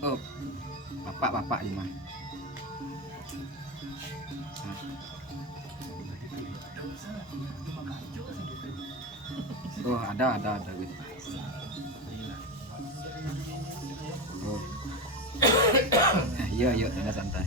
Oh, bapak ini mah. Oh, ada gitu. Oh. Iya, ada santai.